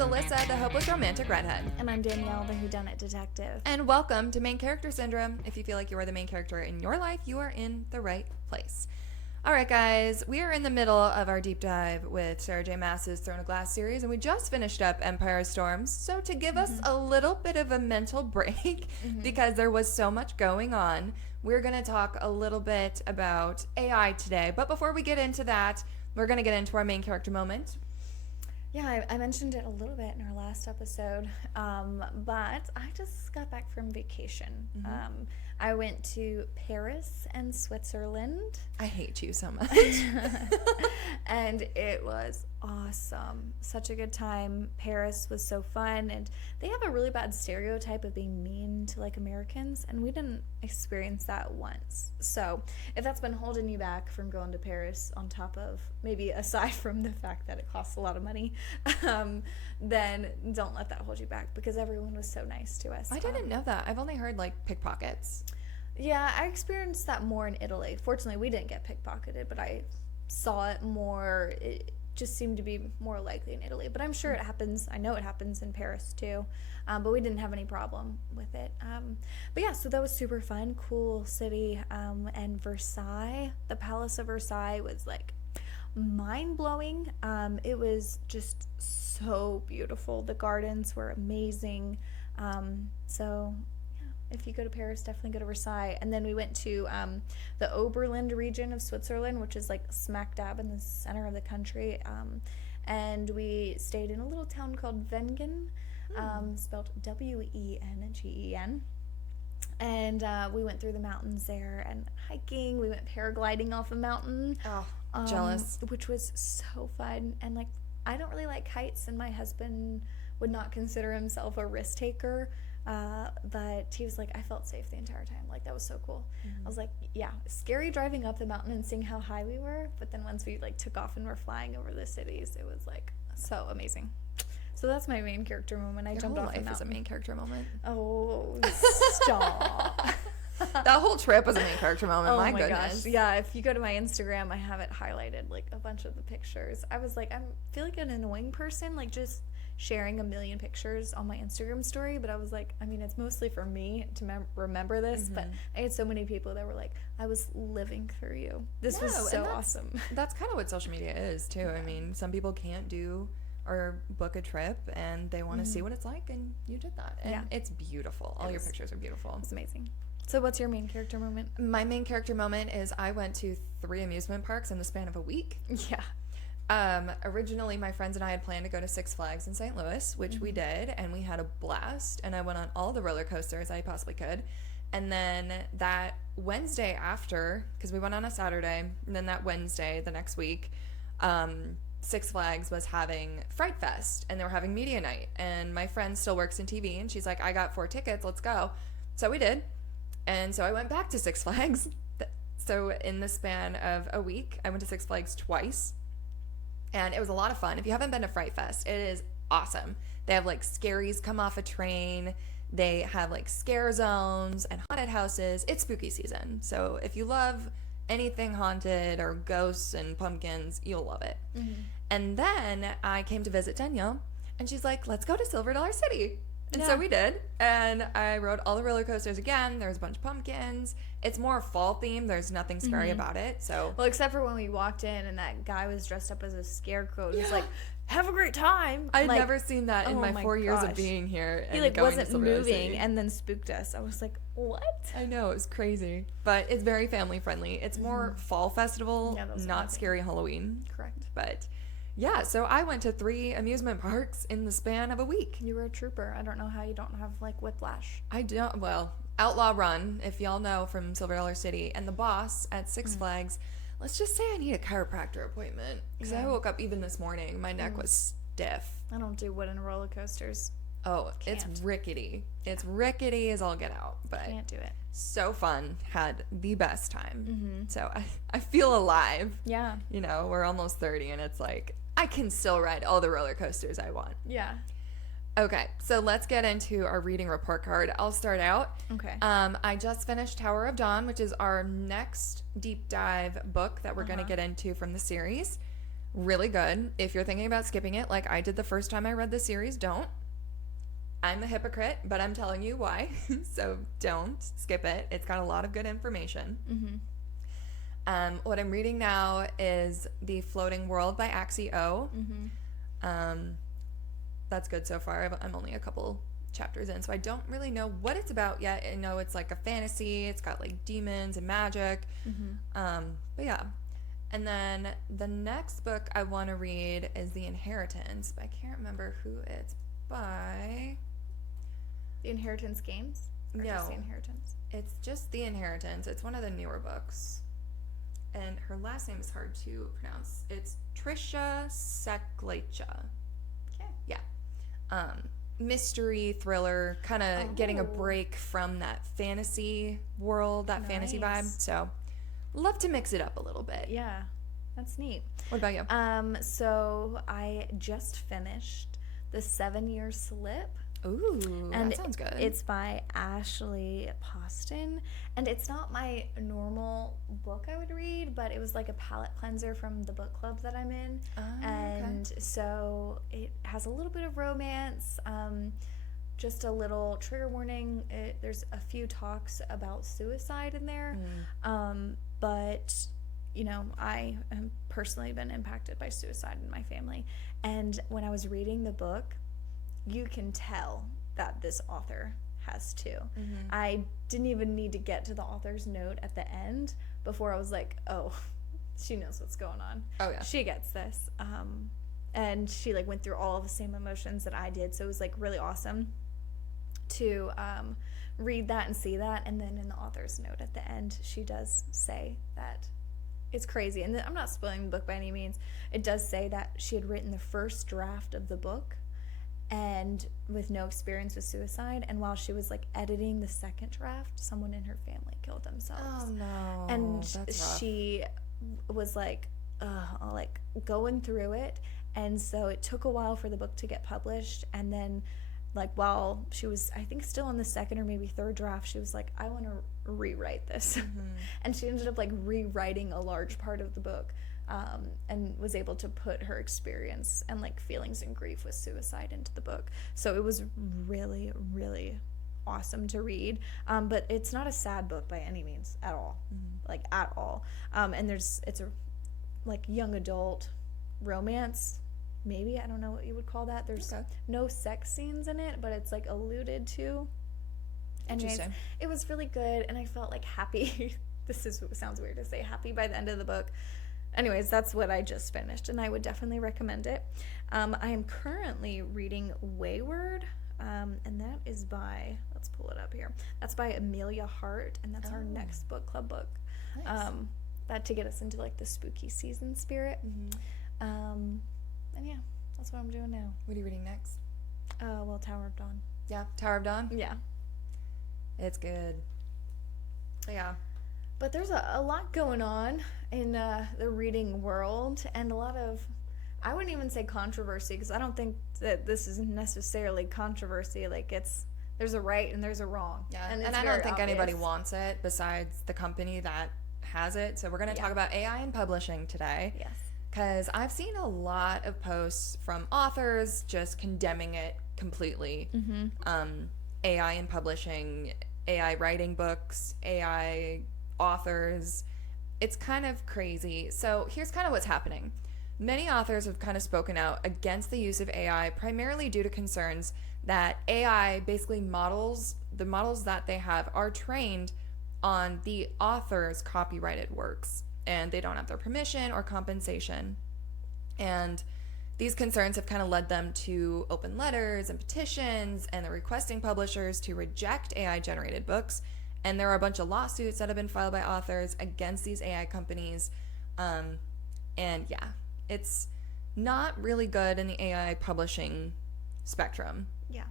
Alyssa, the hopeless romantic redhead. And I'm Danielle, the whodunit detective. And welcome to Main Character Syndrome. If you feel like you are the main character in your life, you are in the right place. All right, guys, we are in the middle of our deep dive with Sarah J. Maas's Throne of Glass series, and we just finished up Empire Storms. So to give us a little bit of a mental break, because there was so much going on, we're going to talk a little bit about AI today. But before we get into that, we're going to get into our main character moment. Yeah, I mentioned it a little bit in our last episode, but I just got back from vacation. I went to Paris and Switzerland. I hate you so much. And it was awesome. Such a good time. Paris was so fun, and they have a really bad stereotype of being mean to like Americans, and we didn't experience that once. So if that's been holding you back from going to Paris, on top of maybe aside from the fact that it costs a lot of money, then don't let that hold you back, because everyone was so nice to us. I didn't know that. I've only heard like pickpockets. Yeah, I experienced that more in Italy. Fortunately, we didn't get pickpocketed, but I saw it more. It just seemed to be more likely in Italy. But I'm sure it happens. I know it happens in Paris too. But we didn't have any problem with it. But yeah, so that was super fun. Cool city. And Versailles, the Palace of Versailles was like mind-blowing. It was just so beautiful. The gardens were amazing. So if you go to Paris, definitely go to Versailles. And then we went to the Oberland region of Switzerland, which is like smack dab in the center of the country. And we stayed in a little town called Wengen, spelled Wengen. And we went through the mountains there and hiking. We went paragliding off a mountain. Oh, jealous. Which was so fun. And like, I don't really like heights, and my husband would not consider himself a risk taker. But he was like, I felt safe the entire time. Like, that was so cool. I was like, yeah, scary driving up the mountain and seeing how high we were. But then once we like took off and were flying over the cities, it was like so amazing. So that's my main character moment. I jumped off the mountain. Your whole life is a main character moment. Oh, stop. That whole trip was a main character moment. My goodness. Gosh. Yeah, if you go to my Instagram, I have it highlighted, like a bunch of the pictures. I was like, I feel like an annoying person, like just sharing a million pictures on my Instagram story, but I was like, I mean, it's mostly for me to remember this, but I had so many people that were like, I was living through you. This was so awesome. That's kind of what social media is too. I mean, some people can't do or book a trip, and they want to see what it's like, and you did that. And it's beautiful. All your pictures are beautiful. It's amazing. So what's your main character moment? My main character moment is I went to 3 amusement parks in the span of a week. Yeah. Originally, my friends and I had planned to go to Six Flags in St. Louis, which we did, and we had a blast, and I went on all the roller coasters I possibly could. And then that Wednesday after, because we went on a Saturday, and then that Wednesday, the next week, Six Flags was having Fright Fest, and they were having media night, and my friend still works in TV, and she's like, I got 4 tickets, let's go. So we did, and so I went back to Six Flags. So in the span of a week, I went to Six Flags twice. And it was a lot of fun. If you haven't been to Fright Fest, it is awesome. They have like scaries come off a train. They have like scare zones and haunted houses. It's spooky season. So if you love anything haunted or ghosts and pumpkins, you'll love it. And then I came to visit Danielle, and she's like, let's go to Silver Dollar City. And so we did, and I rode all the roller coasters again. There was a bunch of pumpkins. It's more fall themed. There's nothing scary about it. So, well, except for when we walked in and that guy was dressed up as a scarecrow. He's like, "Have a great time." I'd never seen that in my 4 years of being here. And he like going wasn't to Silver Dollar moving, City. and then spooked us. I was like, "What?" I know, it was crazy, but it's very family friendly. It's more fall festival, not scary Halloween. Correct. But yeah, so I went to 3 amusement parks in the span of a week. You were a trooper. I don't know how you don't have like whiplash. I don't. Well, Outlaw Run, if y'all know, from Silver Dollar City, and the boss at Six Flags. Let's just say I need a chiropractor appointment, because I woke up even this morning, my neck was stiff. I don't do wooden roller coasters. Oh, it's rickety. It's rickety as all get out, but Can't do it. So fun. Had the best time. So I feel alive. Yeah. You know, we're almost 30, and it's like, I can still ride all the roller coasters I want. Yeah. Okay, so let's get into our reading report card. I'll start out. Okay. I just finished Tower of Dawn, which is our next deep dive book that we're going to get into from the series. Really good. If you're thinking about skipping it, like I did the first time I read the series, don't. I'm a hypocrite, but I'm telling you why. So don't skip it. It's got a lot of good information. What I'm reading now is The Floating World by Axio. That's good so far. I'm only a couple chapters in, so I don't really know what it's about yet. I know it's like a fantasy. It's got like demons and magic. But yeah. And then the next book I want to read is The Inheritance, but I can't remember who it's by. The Inheritance Games? Or No. Just The Inheritance? It's just The Inheritance. It's one of the newer books. And her last name is hard to pronounce. It's Trisha Seklecha. Okay. Yeah. Mystery, thriller, kind of getting a break from that fantasy world, that fantasy vibe. So, love to mix it up a little bit. Yeah, that's neat. What about you? So I just finished The 7-Year Slip. Ooh, And that sounds good. It's by Ashley Poston, and it's not my normal book I would read, but it was like a palate cleanser from the book club that I'm in. And so it has a little bit of romance, just a little trigger warning. There's a few talks about suicide in there, but you know, I have personally been impacted by suicide in my family, and when I was reading the book, you can tell that this author has too. I didn't even need to get to the author's note at the end before I was like, oh, she knows what's going on. Oh, yeah. She gets this. And she like went through all of the same emotions that I did. So it was like really awesome to read that and see that. And then in the author's note at the end, she does say that it's crazy. And I'm not spoiling the book by any means. It does say that she had written the first draft of the book and with no experience with suicide, and while she was like editing the second draft, someone in her family killed themselves. Oh no. And that's rough. she was like going through it, and so it took a while for the book to get published, and then like while she was, I think, still on the second or maybe third draft, she was like, I want to rewrite this. And she ended up like rewriting a large part of the book. And was able to put her experience and like feelings and grief with suicide into the book. So it was really, really awesome to read. But it's not a sad book by any means at all, like at all. And it's a like young adult romance. Maybe, I don't know what you would call that. There's no sex scenes in it, but it's like alluded to. Anyways, it was really good, and I felt like happy. Sounds weird to say happy by the end of the book. Anyways, that's what I just finished, and I would definitely recommend it. I am currently reading Wayward, and that is by, let's pull it up here. That's by Amelia Hart, and that's our next book club book. Nice. That to get us into like the spooky season spirit. And yeah, that's what I'm doing now. What are you reading next? Well, Tower of Dawn. Yeah, Tower of Dawn? Yeah. It's good. Yeah. But there's a lot going on in the reading world, and a lot of, I wouldn't even say controversy, because I don't think that this is necessarily controversy. Like, there's a right and there's a wrong. Yeah, and I don't think anybody wants it besides the company that has it. So we're going to talk about AI and publishing today. Yes. Because I've seen a lot of posts from authors just condemning it completely. AI and publishing, AI writing books, AI authors. It's kind of crazy. So here's kind of what's happening. Many authors have kind of spoken out against the use of AI, primarily due to concerns that AI basically the models that they have are trained on the author's copyrighted works, and they don't have their permission or compensation. And these concerns have kind of led them to open letters and petitions, and they're requesting publishers to reject AI-generated books. And there are a bunch of lawsuits that have been filed by authors against these AI companies. And yeah, it's not really good in the AI publishing spectrum. Yeah.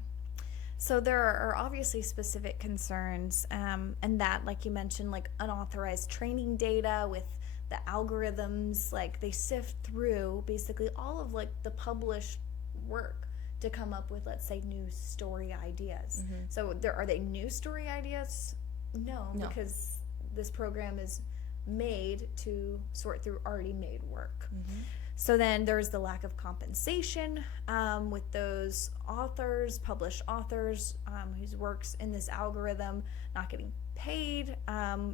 So there are obviously specific concerns, and that, like you mentioned, like unauthorized training data with the algorithms, like they sift through basically all of like the published work to come up with, let's say, new story ideas. So are they new story ideas? No, because this program is made to sort through already made work. So then there's the lack of compensation with those authors, published authors whose works in this algorithm not getting paid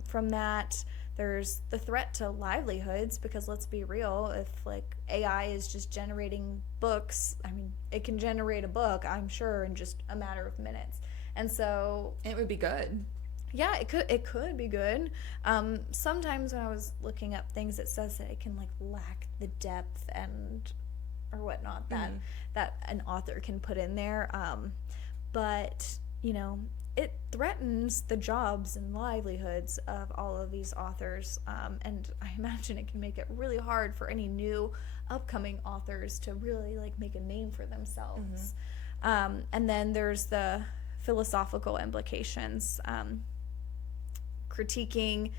from that. There's the threat to livelihoods, because let's be real, if like AI is just generating books, I mean, it can generate a book, I'm sure, in just a matter of minutes. And so it would be good. Yeah, it could be good. Sometimes when I was looking up things, it says that it can like lack the depth and or whatnot that an author can put in there. But you know, it threatens the jobs and livelihoods of all of these authors, and I imagine it can make it really hard for any new upcoming authors to really like make a name for themselves. And then there's the philosophical implications. Critiquing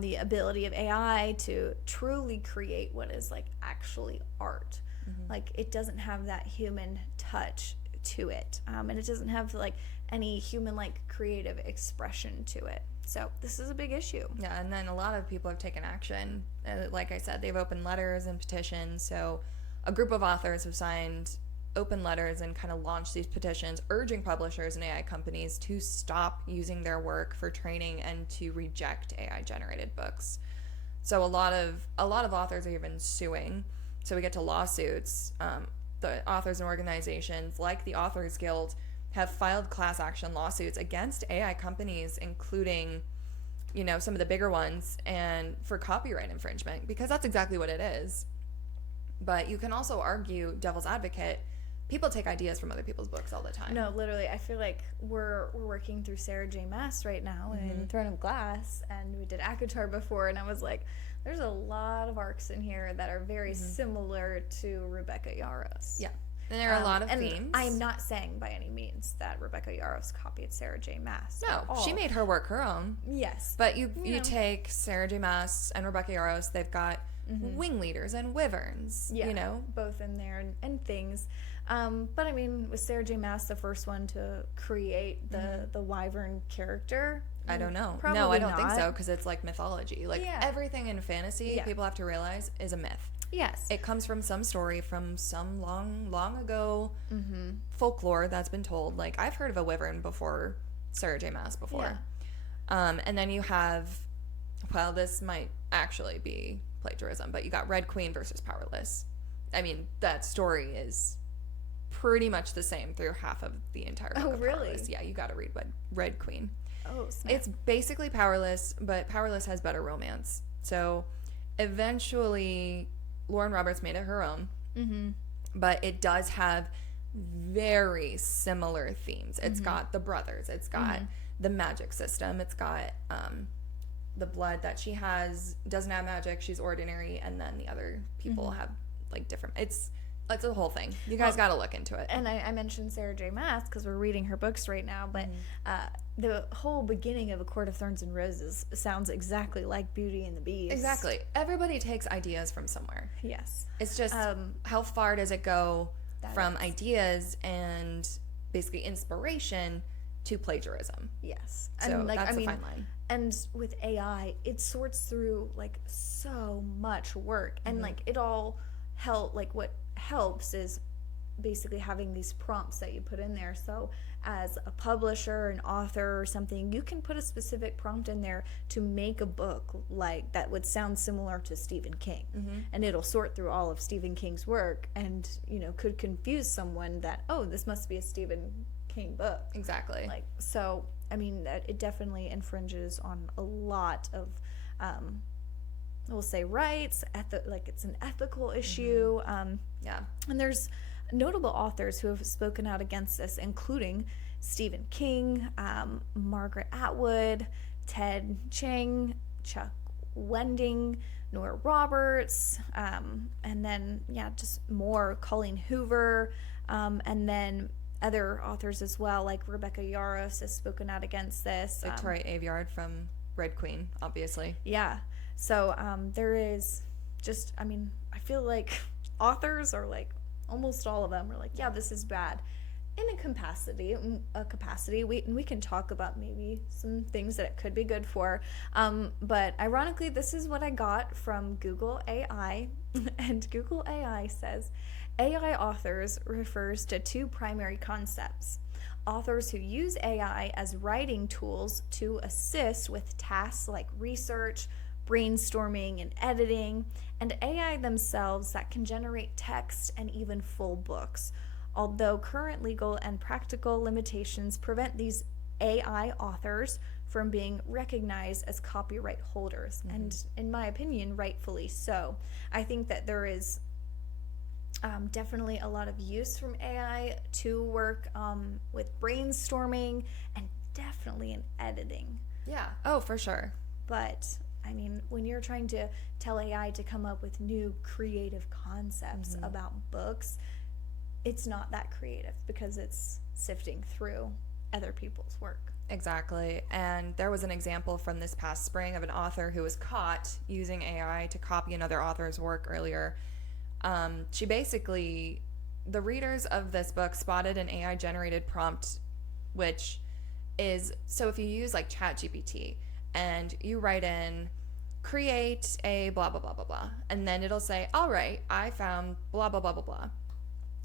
the ability of AI to truly create what is like actually art. Like it doesn't have that human touch to it, and it doesn't have like any human like creative expression to it. So this is a big issue. Yeah, and then a lot of people have taken action. Like I said, they've opened letters and petitions. So a group of authors have signed open letters and kind of launched these petitions urging publishers and AI companies to stop using their work for training and to reject AI generated books. So a lot of authors are even suing. So we get to lawsuits. The authors and organizations like the Authors Guild have filed class action lawsuits against AI companies, including, you know, some of the bigger ones, and for copyright infringement, because that's exactly what it is. But you can also argue devil's advocate. People take ideas from other people's books all the time. No, literally, I feel like we're working through Sarah J. Maas right now in Throne of Glass, and we did ACOTAR before, and I was like, there's a lot of arcs in here that are very similar to Rebecca Yarros. Yeah. And there are a lot of and themes. I'm not saying by any means that Rebecca Yarros copied Sarah J. Maas. No, she made her work her own. Yes. But you take Sarah J. Maas and Rebecca Yarros, they've got wing leaders and wyverns, you know? Both in there and things. But I mean, was Sarah J. Maas the first one to create the wyvern character? I don't know. Probably no, I don't think not. so, because it's like mythology. Like everything in fantasy, people have to realize, is a myth. Yes. It comes from some story from some long ago folklore that's been told. Like, I've heard of a wyvern before Sarah J. Maas before. Yeah. And then you have, well, this might actually be plagiarism, but you got Red Queen versus Powerless. I mean, that story is pretty much the same through half of the entire book of really? Powerless. Yeah, you got to read Red Queen. Oh, snap. It's basically Powerless, but Powerless has better romance. So eventually Lauren Roberts made it her own, but it does have very similar themes. It's got the brothers, it's got the magic system, it's got the blood that she has doesn't have magic, she's ordinary, and then the other people have like different, it's a whole thing. You guys got to look into it. And I mentioned Sarah J. Maas because we're reading her books right now, but the whole beginning of A Court of Thorns and Roses sounds exactly like Beauty and the Beast. Exactly. Everybody takes ideas from somewhere. Yes. It's just how far does it go from ideas and basically inspiration to plagiarism? Yes. So and like, that's a fine line. And with AI, it sorts through like so much work, and like it all what helps is basically having these prompts that you put in there. So as a publisher, an author or something, you can put a specific prompt in there to make a book like that would sound similar to Stephen King, and it'll sort through all of Stephen King's work, and could confuse someone that, oh, this must be a Stephen King book. Exactly. Like, so I mean, it definitely infringes on a lot of we'll say rights, it's an ethical issue. Yeah. And there's notable authors who have spoken out against this, including Stephen King, Margaret Atwood, Ted Chiang, Chuck Wendig, Nora Roberts, and then, just more, Colleen Hoover, and then other authors as well, like Rebecca Yarros has spoken out against this. Victoria Aveyard from Red Queen, obviously. Yeah. So there is just, I mean, I feel like authors are like, almost all of them are like, yeah, this is bad. in a capacity, we can talk about maybe some things that it could be good for. But ironically, this is what I got from Google AI, and Google AI says AI authors refers to two primary concepts: authors who use AI as writing tools to assist with tasks like research, brainstorming, and editing, and AI themselves that can generate text and even full books. Although current legal and practical limitations prevent these AI authors from being recognized as copyright holders, and in my opinion, rightfully so. I think that there is definitely a lot of use from AI to work with brainstorming and definitely in editing. Yeah. Oh, for sure. But I mean, when you're trying to tell AI to come up with new creative concepts about books, it's not that creative because it's sifting through other people's work. Exactly. And there was an example from this past spring of an author who was caught using AI to copy another author's work earlier. She basically, the readers of this book spotted an AI generated prompt, which is, so if you use like ChatGPT and you write in, create a blah, blah, blah, blah, blah, and then it'll say, all right, I found blah, blah, blah, blah, blah.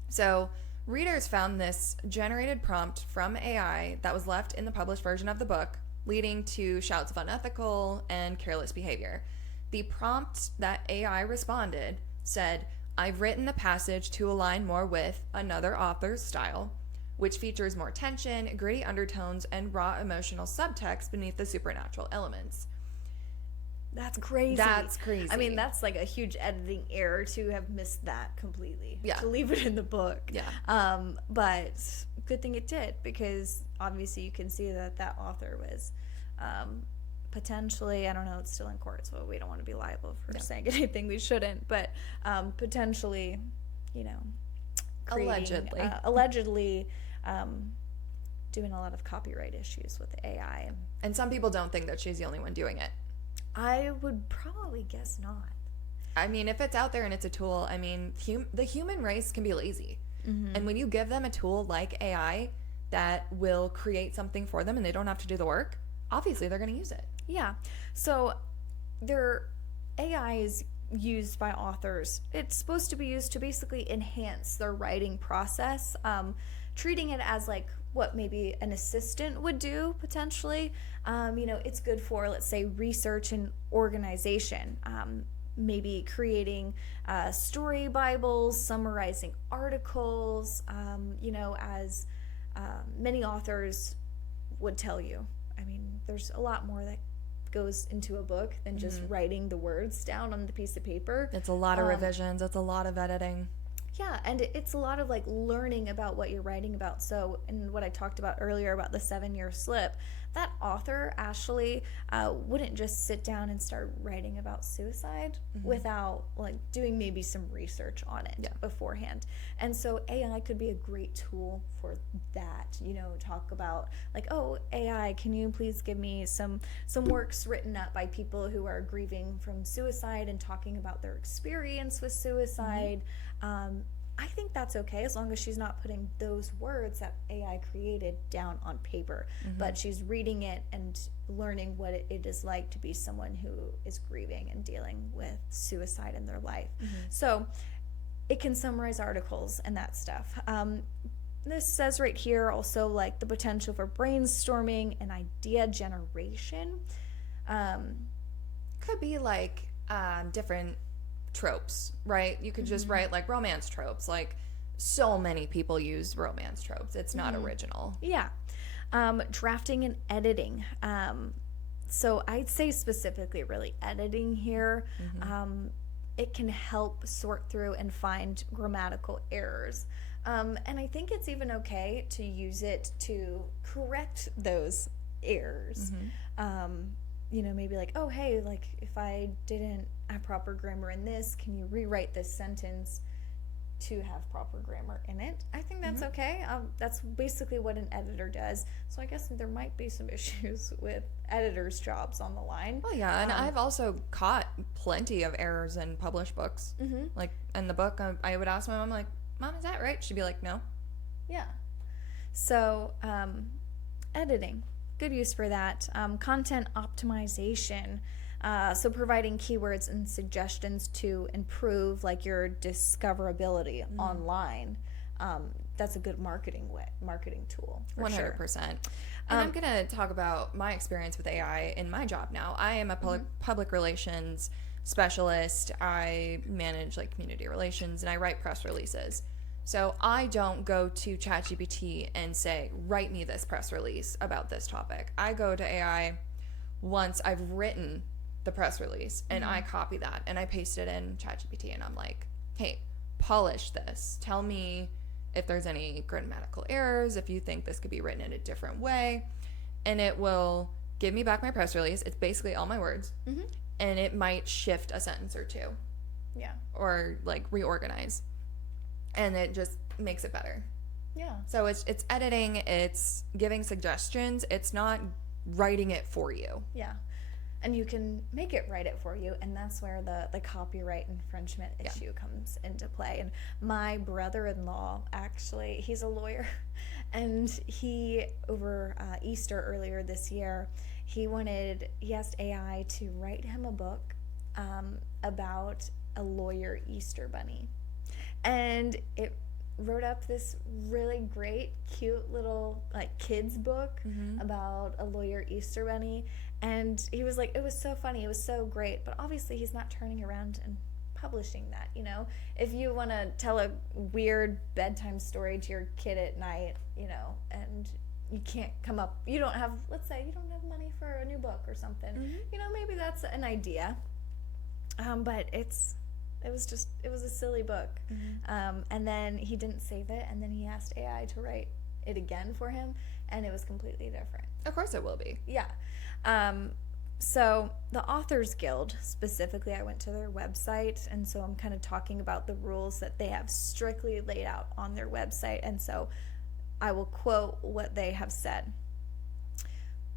So readers found this generated prompt from AI that was left in the published version of the book, leading to shouts of unethical and careless behavior. The prompt that AI responded said, I've written the passage to align more with another author's style, which features more tension, gritty undertones, and raw emotional subtext beneath the supernatural elements. That's crazy. That's crazy. I mean, that's like a huge editing error to have missed that completely. Yeah. To leave it in the book. Yeah. But good thing it did, because obviously you can see that that author was potentially, I don't know, it's still in court, so we don't want to be liable for saying anything we shouldn't, but potentially, you know, allegedly doing a lot of copyright issues with AI. And some people don't think that she's the only one doing it. I would probably guess not. I mean, if it's out there and it's a tool, I mean, the human race can be lazy. And when you give them a tool like AI that will create something for them and they don't have to do the work, obviously they're going to use it. Yeah. So their AI is used by authors. It's supposed to be used to basically enhance their writing process, treating it as like what maybe an assistant would do potentially. You know, it's good for, let's say, research and organization, maybe creating story bibles, summarizing articles, you know, as many authors would tell you. I mean, there's a lot more that goes into a book than just writing the words down on the piece of paper. It's a lot of revisions. It's a lot of editing. Yeah, and it's a lot of like learning about what you're writing about. So, and what I talked about earlier about the 7-year slip, that author, Ashley, wouldn't just sit down and start writing about suicide without like doing maybe some research on it beforehand. And so AI could be a great tool for that, you know, talk about like, oh, AI, can you please give me some works written up by people who are grieving from suicide and talking about their experience with suicide. I think that's okay as long as she's not putting those words that AI created down on paper, but she's reading it and learning what it is like to be someone who is grieving and dealing with suicide in their life. So it can summarize articles and that stuff. This says right here also like the potential for brainstorming and idea generation. Could be like different tropes, right? You could just write like romance tropes. Like so many people use romance tropes. It's not original. Yeah. Drafting and editing. So I'd say specifically really editing here. It can help sort through and find grammatical errors. And I think it's even okay to use it to correct those errors. You know, maybe like, oh, hey, like if I didn't have proper grammar in this, can you rewrite this sentence to have proper grammar in it? I think that's okay. That's basically what an editor does. So I guess there might be some issues with editors' jobs on the line. Well, yeah, and I've also caught plenty of errors in published books. Like in the book, I would ask my mom, like, Mom, is that right? She'd be like, no. Yeah. So, editing, good use for that. Content optimization. So providing keywords and suggestions to improve like your discoverability online. That's a good marketing tool for 100%. sure. And I'm going to talk about my experience with AI in my job now. I am a public relations specialist. I manage like community relations and I write press releases. So I don't go to ChatGPT and say, write me this press release about this topic. I go to AI once I've written the press release and I copy that and I paste it in ChatGPT and I'm like, hey, polish this. Tell me if there's any grammatical errors, if you think this could be written in a different way. And it will give me back my press release. It's basically all my words. And it might shift a sentence or two. Yeah. Or like reorganize. And it just makes it better. Yeah. So it's editing, it's giving suggestions, it's not writing it for you. Yeah. And you can make it write it for you, and that's where the copyright infringement issue comes into play. And my brother-in-law, actually, he's a lawyer, and he, over Easter earlier this year, he asked AI to write him a book about a lawyer Easter bunny. And it wrote up this really great, cute little like kids book about a lawyer Easter bunny. And he was like, it was so funny, it was so great. But obviously he's not turning around and publishing that, you know? If you want to tell a weird bedtime story to your kid at night, you know, and you can't let's say you don't have money for a new book or something, you know, maybe that's an idea. But it was a silly book. And then he didn't save it, and then he asked AI to write it again for him, and it was completely different. Of course it will be. Yeah. So the Authors Guild, specifically, I went to their website, and so I'm kind of talking about the rules that they have strictly laid out on their website, and so I will quote what they have said.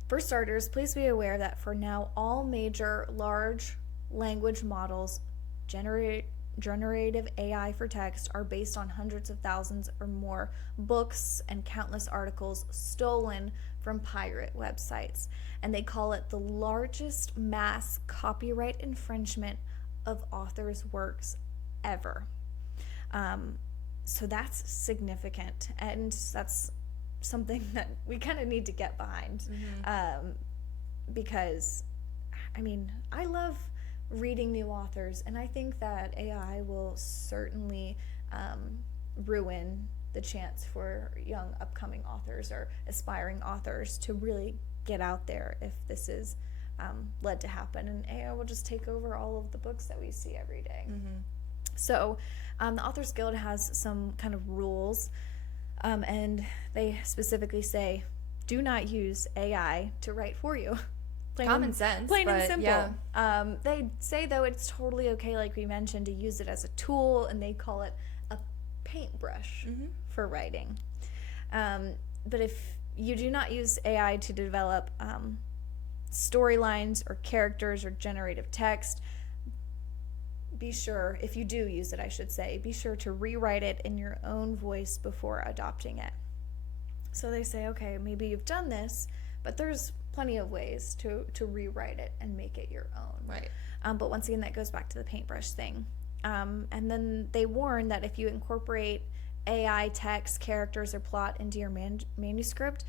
For starters, please be aware that for now, all major large language models generative AI for text are based on hundreds of thousands or more books and countless articles stolen from pirate websites. And they call it the largest mass copyright infringement of authors' works ever. So that's significant, and that's something that we kind of need to get behind. Because, I mean, I love reading new authors, and I think that AI will certainly ruin the chance for young upcoming authors or aspiring authors to really get out there if this is led to happen, and AI will just take over all of the books that we see every day. So the Authors Guild has some kind of rules, and they specifically say, do not use AI to write for you. Common sense. Plain and simple. Yeah. They say, though, it's totally okay, like we mentioned, to use it as a tool, and they call it a paintbrush for writing. But if you do not use AI to develop storylines or characters or generative text, be sure, if you do use it, I should say, be sure to rewrite it in your own voice before adopting it. So they say, okay, maybe you've done this, but there's plenty of ways to rewrite it and make it your own. Right. But once again, that goes back to the paintbrush thing. And then they warn that if you incorporate AI text, characters, or plot into your manuscript,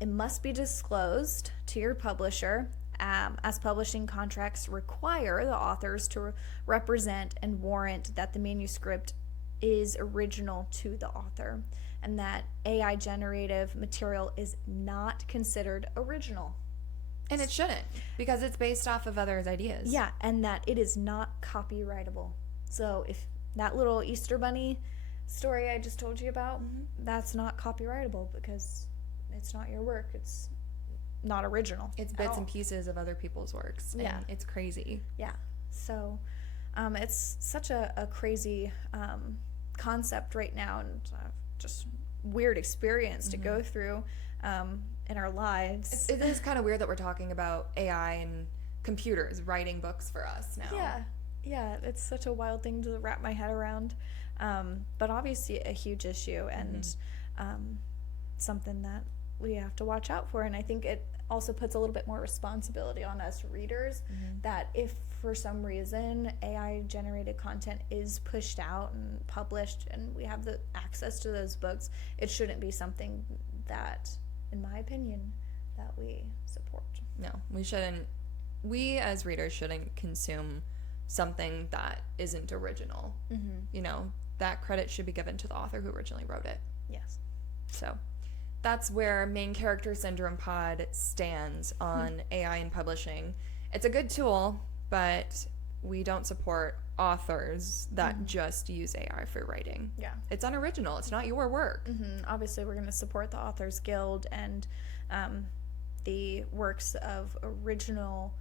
it must be disclosed to your publisher, as publishing contracts require the authors to represent and warrant that the manuscript is original to the author, and that AI generative material is not considered original. And it shouldn't, because it's based off of others' ideas. Yeah, and that it is not copyrightable. So if that little Easter bunny story I just told you about, that's not copyrightable because it's not your work. It's not original. It's bits and pieces of other people's works. And it's crazy. Yeah. So it's such a crazy concept right now, and just weird experience to go through in our lives. It is kind of weird that we're talking about AI and computers writing books for us now. Yeah, it's such a wild thing to wrap my head around. But obviously a huge issue, and something that we have to watch out for. And I think it also puts a little bit more responsibility on us readers, that if for some reason AI generated content is pushed out and published and we have the access to those books, it shouldn't be something that, in my opinion, that we support. No, we shouldn't. We as readers shouldn't consume something that isn't original. You know, that credit should be given to the author who originally wrote it. Yes. So that's where Main Character Syndrome Pod stands on AI and publishing. It's a good tool, but we don't support authors that just use AI for writing. Yeah. It's unoriginal. It's not your work. Obviously, we're going to support the Authors Guild and the works of original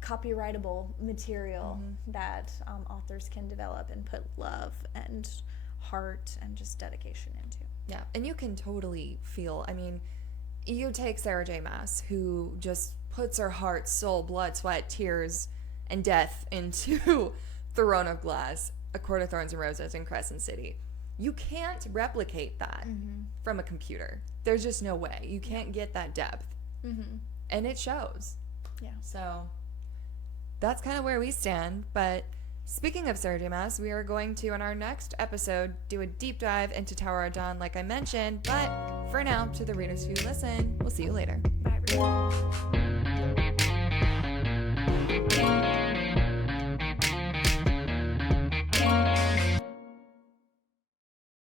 copyrightable material that authors can develop and put love and heart and just dedication into. Yeah, and you can totally feel, I mean, you take Sarah J. Maas, who just puts her heart, soul, blood, sweat, tears, and death into Throne of Glass, A Court of Thorns and Roses, and Crescent City. You can't replicate that from a computer. There's just no way. You can't get that depth. And it shows. Yeah. So that's kind of where we stand. But speaking of Sarah J. Maas, we are going to, in our next episode, do a deep dive into Tower of Dawn, like I mentioned. But for now, to the readers who listen, we'll see you later. Bye, everyone.